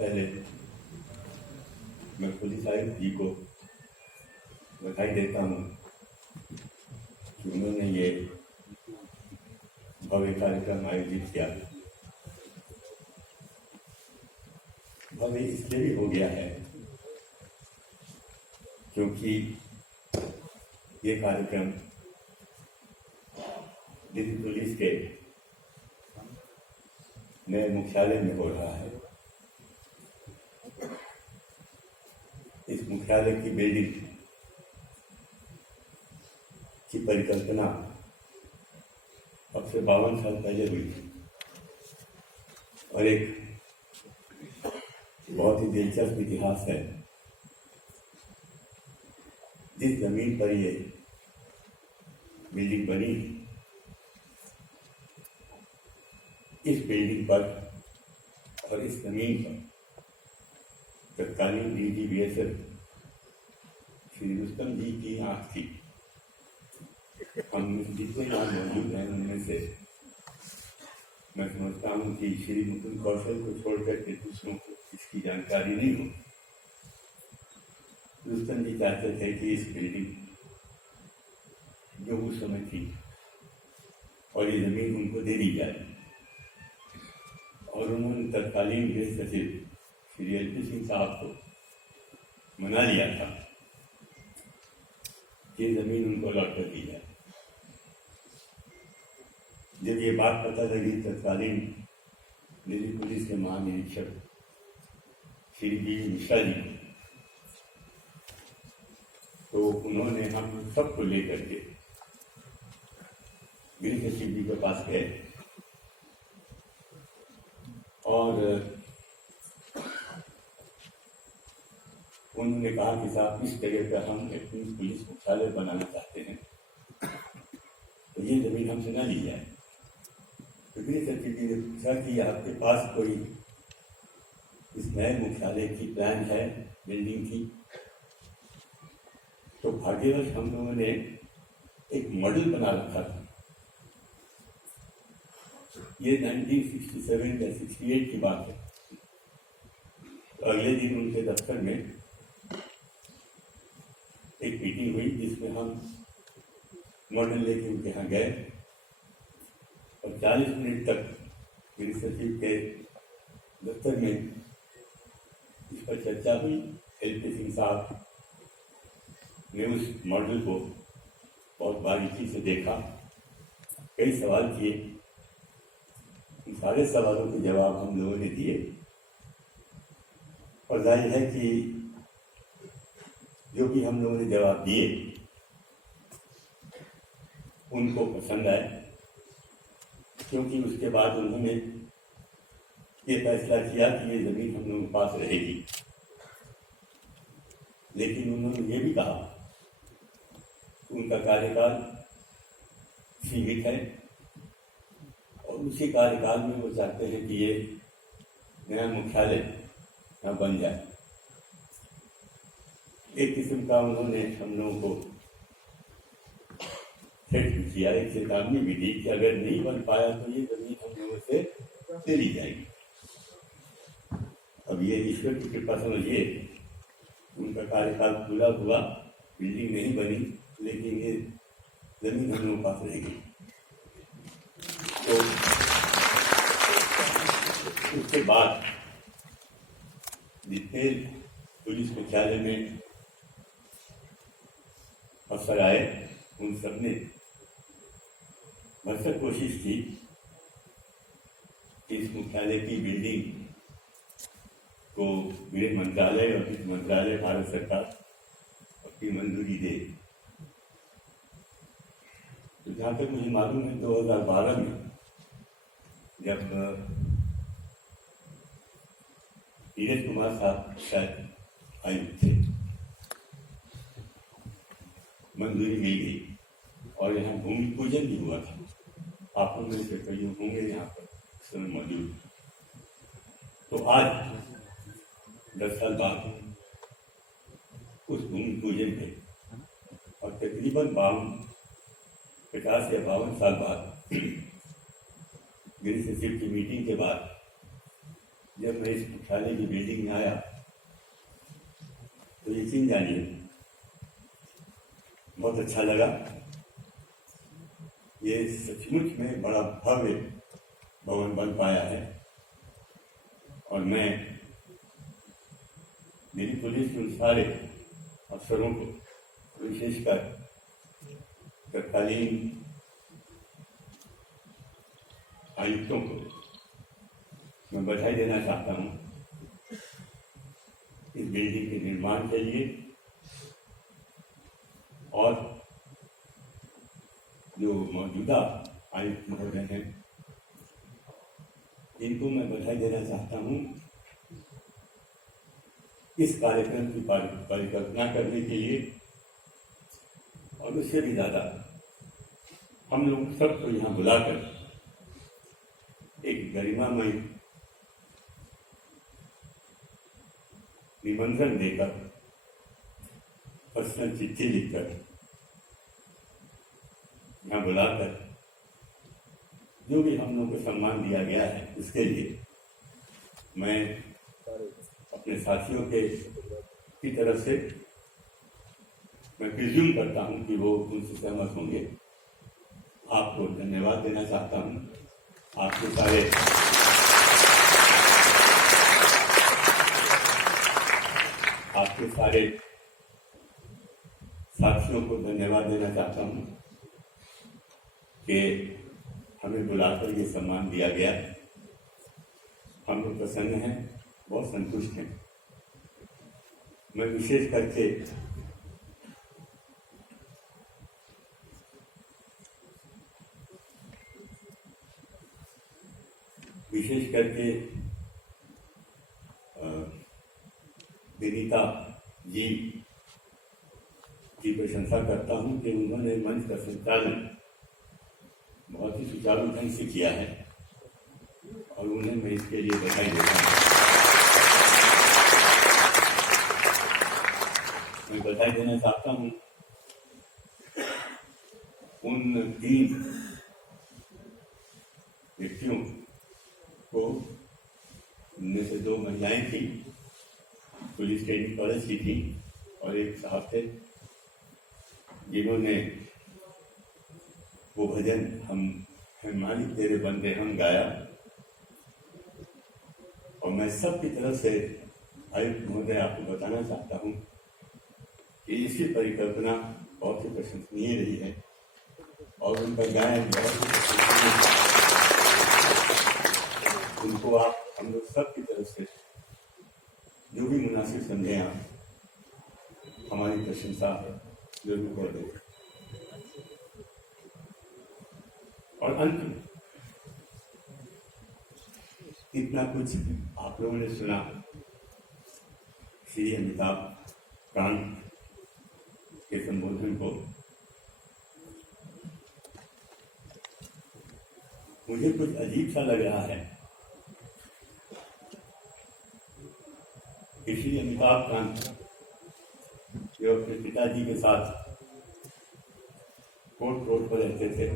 पहले मैं पुलिस आयुक्त जी को बधाई देता हूँ कि उन्होंने ये भव्य कार्यक्रम आयोजित किया। भव्य इसलिए भी हो गया है क्योंकि ये कार्यक्रम दिल्ली पुलिस के नए मुख्यालय में हो रहा है। इस मुख्यालय की बिल्डिंग की परिकल्पना अब से 52 साल पहले हुई थी और एक बहुत ही दिलचस्प इतिहास है। जिस जमीन पर ये बिल्डिंग बनी, इस बिल्डिंग पर और इस जमीन पर तत्कालीन डीजी बीएसएफ श्री रुस्तम जी की आंख थी। हम जितने नाम मौजूद हैं उनमें से मैं समझता हूँ कि श्री मुकुंद कौशल को छोड़कर के दूसरों को इसकी जानकारी नहीं हो। रुस्तम जी चाहते थे कि इस बिल्डिंग जो उस समय थी और ये जमीन उनको दे दी जाए, और उन्होंने तत्कालीन गृह सचिव श्री एलपी सिंह साहब को मना लिया था कि जमीन उनको लौट कर दी जाए। जब ये बात पता लगी तत्कालीन दिल्ली पुलिस के महानिरीक्षक श्री जी मिश्रा जी, तो उन्होंने हम सबको लेकर के गृह सचिव जी के पास गए और उन्होंने कहा कि साहब इस जगह पर हम अपनी पुलिस मुख्यालय बनाना चाहते हैं, तो ये जमीन हमसे न ली जाए। तो गृह सचिव जी ने पूछा कि आपके पास कोई इस नए मुख्यालय की प्लान है बिल्डिंग की? तो भाग्यवश हम लोगों ने एक मॉडल बना रखा था। ये 1967 या 68 की बात है। तो अगले दिन उनके दफ्तर में एक मीटिंग हुई जिसमें हम मॉडल लेके उनके यहाँ गए और 40 मिनट तक गृह सचिव के दफ्तर में इस पर चर्चा हुई। एलपी सिंह साहब ने उस मॉडल को बहुत बारीकी से देखा, कई सवाल किए। उन सारे सवालों के जवाब हम लोगों ने दिए और जाहिर है कि जो भी हम लोगों ने जवाब दिए उनको पसंद आए, क्योंकि उसके बाद उन्होंने ये फैसला किया कि ये जमीन हम लोगों के पास रहेगी। लेकिन उन्होंने ये भी कहा उनका कार्यकाल सीमित है और उसी कार्यकाल में वो चाहते हैं कि ये नया मुख्यालय यहाँ बन जाए। एक किस्म का उन्होंने हम लोगों को थ्रेट भी किया, एक चेतावनी भी दी कि अगर नहीं बन पाया तो ये जमीन हम लोगों से ले ली जाएगी। अब ये ईश्वर की कृपा समझिए, उनका कार्यकाल पूरा हुआ, बिल्डिंग नहीं बनी, लेकिन ये जमीन हम लोगों के पास रहेगी। तो उसके बाद जितने पुलिस मुख्यालय में अफसर आए उन सबने भरसक कोशिश की कि इस मुख्यालय की बिल्डिंग को गृह मंत्रालय और वित्त मंत्रालय भारत सरकार अपनी मंजूरी दे। तो जहाँ तक मुझे मालूम है 2012 में जब धीरज कुमार साहब शायद आयुक्त थे, मंजूरी मिल गई और यहाँ भूमि पूजन भी हुआ था। आप लोग में से कई होंगे यहाँ पर इस समय मौजूद। तो आज 10 साल बाद उस भूमि पूजन पे और तकरीबन 50 या 52 साल बाद गृह सचिव की मीटिंग के बाद जब मैं इस मुख्यालय की बिल्डिंग में आया तो यकीन जानिए बहुत अच्छा लगा। ये सचमुच में बड़ा भव्य भवन बन पाया है और मैं मेरी पुलिस के उन सारे अफसरों को, विशेषकर तत्कालीन आयुक्तों को मैं बधाई देना चाहता हूँ इस बिल्डिंग के निर्माण के लिए। और जो मौजूदा आयुक्त महोदय हैं इनको मैं बधाई देना चाहता हूँ इस कार्यक्रम की परिकल्पना करने के लिए। और उससे भी ज्यादा हम लोग सबको यहाँ बुलाकर एक गरिमामय निमंत्रण देकर, पर्सनल चिट्ठी लिखकर यहाँ बुलाकर जो भी हम लोग को सम्मान दिया गया है उसके लिए मैं अपने साथियों की तरफ से मैं प्रिज्यूम करता हूँ कि वो उनसे सहमत होंगे। आपको धन्यवाद देना चाहता हूँ। आपके सारे साथियों को धन्यवाद देना चाहता हूँ कि हमें बुलाकर ये सम्मान दिया गया। हम लोग प्रसन्न हैं, बहुत संतुष्ट हैं। मैं विशेष करके विनीता जी की प्रशंसा करता हूं कि उन्होंने मंच का संचालन बहुत ही सुचारू ढंग से किया है और उन्हें मैं इसके लिए बधाई देता हूं। मैं बधाई देना चाहता हूं उन 3 व्यक्तियों को, उनमें से 2 महिलाएं थी, पुलिस ट्रेनिंग कॉलेज की थी, और एक साहब थे जिन्होंने वो भजन हम मालिक तेरे बंदे हम गाया। और मैं सबकी तरफ से आयुक्त महोदय आपको बताना चाहता हूँ कि इसकी परिकल्पना बहुत ही प्रशंसनीय रही है और उनका गायन बहुत ही प्रशंसनीय। उनको आप हम लोग सबकी तरफ से जो भी मुनासिब समझे आप हमारी प्रशंसा जरूर कर दें। और अंत में इतना कुछ आप लोगों ने सुना श्री अमिताभ कांत के संबोधन को। मुझे कुछ अजीब सा लग रहा है कि श्री अमिताभ कांत जो अपने पिताजी के साथ कोट रोड पर रहते थे,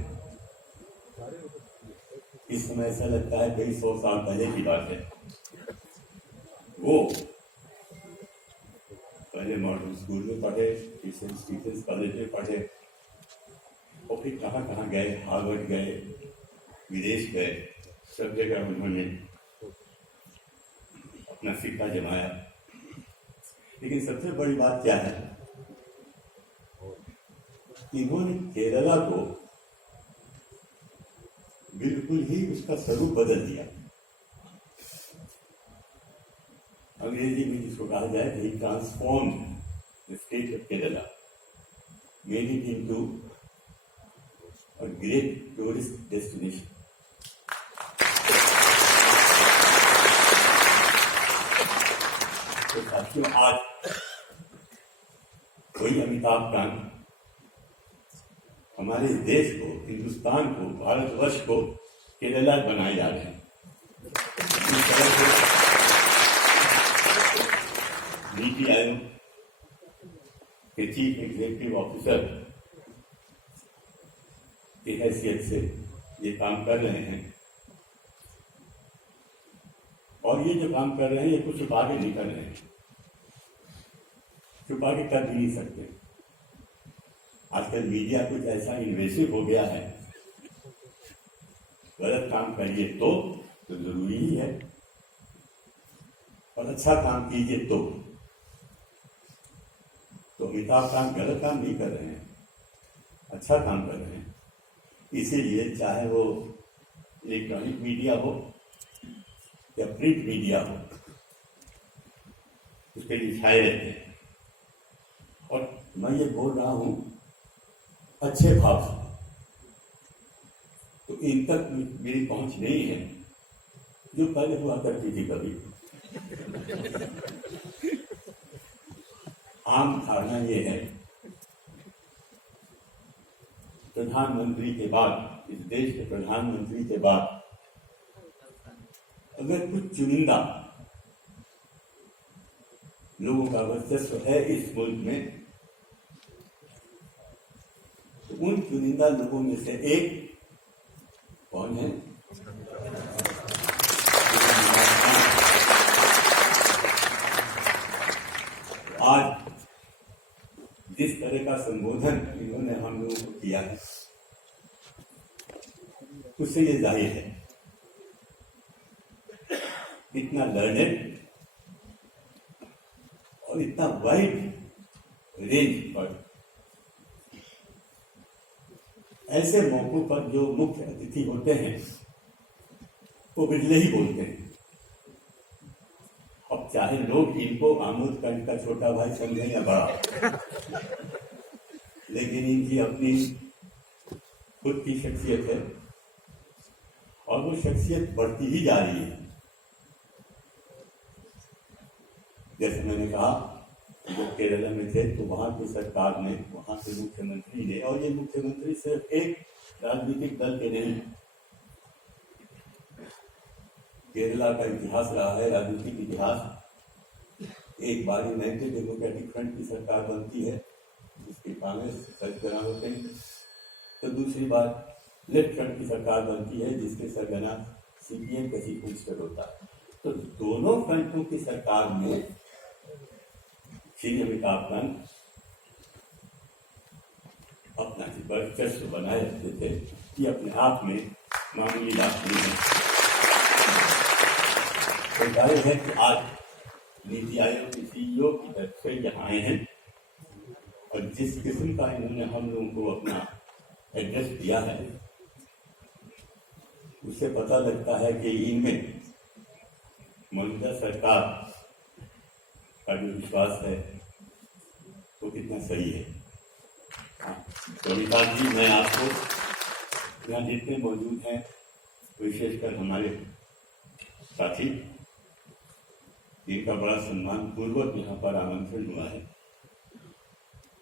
इस समय ऐसा लगता है कई 100 साल पहले की बात है। वो पहले मॉडर्न स्कूल में पढ़े, फिर सेंट स्टीफेंस कॉलेज में पढ़े और फिर कहाँ कहाँ गए, हार्वर्ड गए, विदेश गए, सब जगह उन्होंने अपना सिक्का जमाया। लेकिन सबसे बड़ी बात क्या है, इन्होंने केरला को बिल्कुल ही उसका स्वरूप बदल दिया। अंग्रेजी में जिसको कहा जाए, he transformed the state of Kerala, made it into a great tourist destination. तो साथियों, आज वही अमिताभ कांत हमारे देश को, हिंदुस्तान को, भारतवर्ष को केरला बनाए जा रहे हैं। इस तरह से नीति आयोग के चीफ एग्जीक्यूटिव ऑफिसर की हैसियत से ये काम कर रहे हैं और ये जो काम कर रहे हैं ये कुछ छुपा के नहीं कर रहे हैं, छुपा के कर भी नहीं सकते। आजकल मीडिया कुछ ऐसा इन्वेसिव हो गया है, गलत काम करिए तो जरूरी ही है, और अच्छा काम कीजिए तो अमिताभ काम गलत काम नहीं कर रहे हैं, अच्छा काम कर रहे हैं। इसीलिए चाहे वो इलेक्ट्रॉनिक मीडिया हो या प्रिंट मीडिया हो, उसके लिए छाए रहते हैं। और मैं ये बोल रहा हूं अच्छे भाव से, तो इन तक मेरी पहुंच नहीं है जो पहले हुआ करती थी कभी। आम धारणा ये है, प्रधानमंत्री के बाद, इस देश के प्रधानमंत्री के बाद अगर कुछ चुनिंदा लोगों का वर्चस्व है इस मुल्क में, तो उन चुनिंदा लोगों में से एक कौन है? आज जिस तरह का संबोधन इन्होंने हम लोगों को किया है, उससे ये जाहिर है इतना लर्नेड और इतना वाइड रेंज पर, ऐसे मौकों पर जो मुख्य अतिथि होते हैं वो बिरले ही बोलते हैं। अब चाहे लोग इनको आमोद कंठ का छोटा भाई समझें या बड़ा, लेकिन इनकी अपनी खुद की शख्सियत है और वो शख्सियत बढ़ती ही जा रही है। जैसे मैंने कहा, वो केरला में थे तो वहां की सरकार ने, वहां के मुख्यमंत्री ने, और ये मुख्यमंत्री सिर्फ एक राजनीतिक दल के नहीं, केरला का इतिहास रहा है, राजनीतिक इतिहास। एक बार यूनाइटेड डेमोक्रेटिक फ्रंट की सरकार बनती है जिसके कांग्रेस सरगना होते हैं, तो दूसरी बार लेफ्ट फ्रंट की सरकार बनती है जिसके सरगना सीपीएम का चीफ मिनिस्टर होता है। तो दोनों फ्रंटों की सरकार में श्री अमिताभ कांत अपना वर्चस्व बनाए रखते थे। ये अपने आप में मामूली बात नहीं है। तो जाहिर है कि आज नीति आयोग के सीईओ की तरफ से यहाँ आए हैं और जिस किस्म का इन्होंने हम लोगों को अपना एड्रेस दिया है, उससे पता लगता है कि इनमें मौजूदा सरकार का जो विश्वास है वो कितना सही है। तो अमिताभ जी, मैं आपको यहाँ जितने मौजूद हैं, विशेषकर हमारे साथी जिनका बड़ा सम्मान पूर्वक यहाँ पर आमंत्रण हुआ है,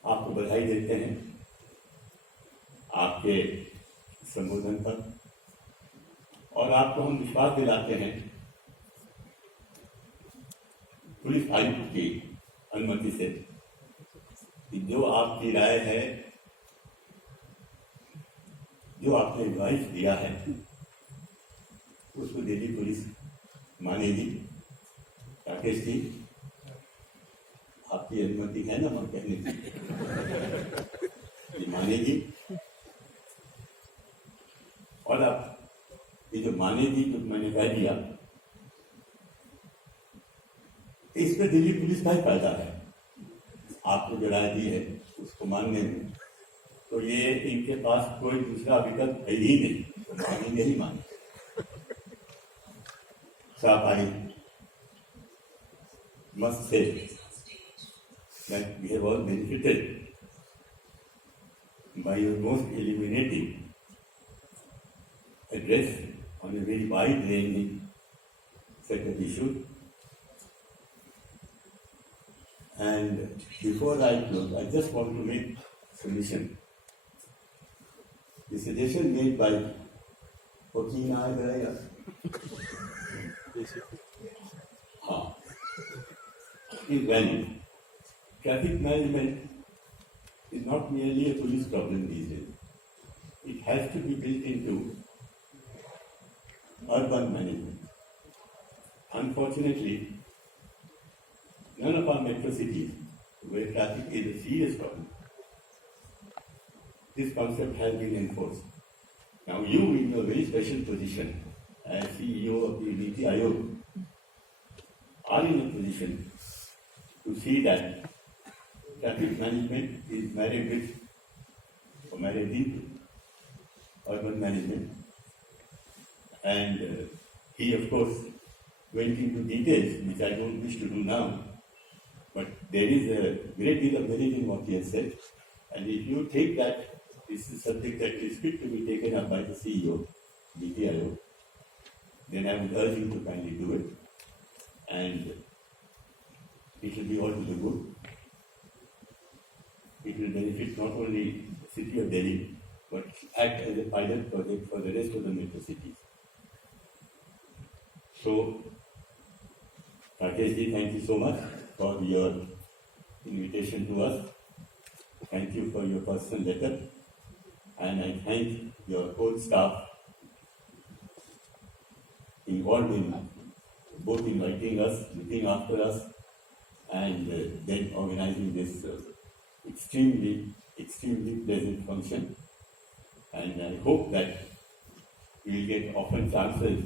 आपको बधाई देते हैं आपके संबोधन पर, और आपको हम विश्वास दिलाते हैं पुलिस आयुक्त की अनुमति से कि जो आपकी राय है, जो आपने एडवाइस दिया है, उसको दिल्ली पुलिस मानेगी। राकेश जी, आपकी अनुमति है ना मैं कहने की, मानेगी। और आप ये जो मानेगी, जो मैंने कह दिया, इसमें दिल्ली पुलिस का ही फायदा है। आपको जो राय दी है उसको मानने में, तो ये इनके पास कोई दूसरा विकल्प है ही नहीं, तो मानेंगे ही मानेंगे। सफाई must say that we have all benefited by your most illuminating address on a very wide-ranging set of issues. And before I close, I just want to make a suggestion. The suggestion made by Joaquin Aguirre, is valid. Traffic management is not merely a police problem these days. It has to be built into urban management. unfortunately, none of our metro cities where traffic is a serious problem, this concept has been enforced. Now you, in your very special position as CEO of the NITI Aayog, are in a position to see that traffic management is married with or married into urban management. And he, of course, went into details, which I don't wish to do now. But there is a great deal of merit in what he has said. And if you take that, this is something that is fit to be taken up by the CEO, NITI Aayog, then I would urge you to kindly do it. And it will be all to the good. It will benefit not only the city of Delhi, but act as a pilot project for the rest of the metro cities. So, Rakesh ji, thank you so much for your invitation to us. Thank you for your personal letter. And I thank your whole staff involved in both inviting us, looking after us, and then organizing this extremely pleasant function. And I hope that we will get often chances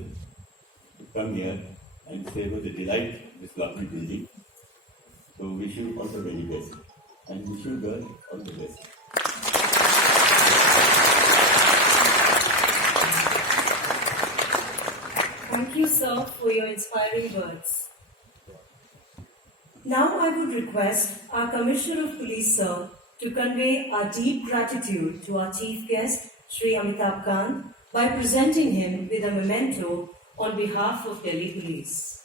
to come here and savor the delight of this lovely building. So wish you all the very best. And wish you girls all the best. Thank you, sir, for your inspiring words. Now I would request our Commissioner of Police, sir, to convey our deep gratitude to our chief guest, Shri Amitabh Kant, by presenting him with a memento on behalf of Delhi Police.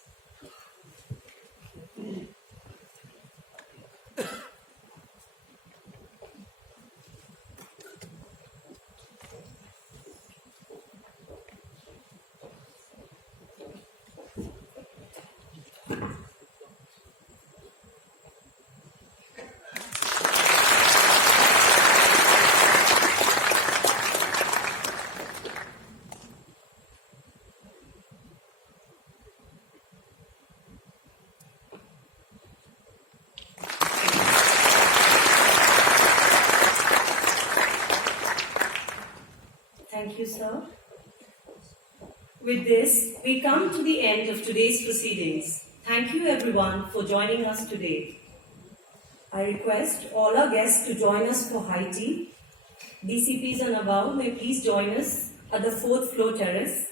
Thank you, sir. With this, we come to the end of today's proceedings. Thank you, everyone, for joining us today. I request all our guests to join us for high tea. DCPs and above may please join us at the 4th floor terrace.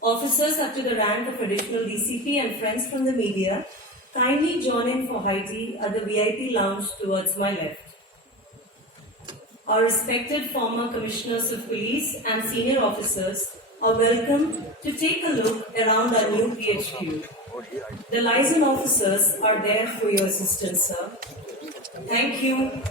Officers up to the rank of additional DCP and friends from the media, kindly join in for high tea at the VIP lounge towards my left. Our respected former commissioners of police and senior officers are welcome to take a look around our new PHQ. The liaison officers are there for your assistance, sir. Thank you.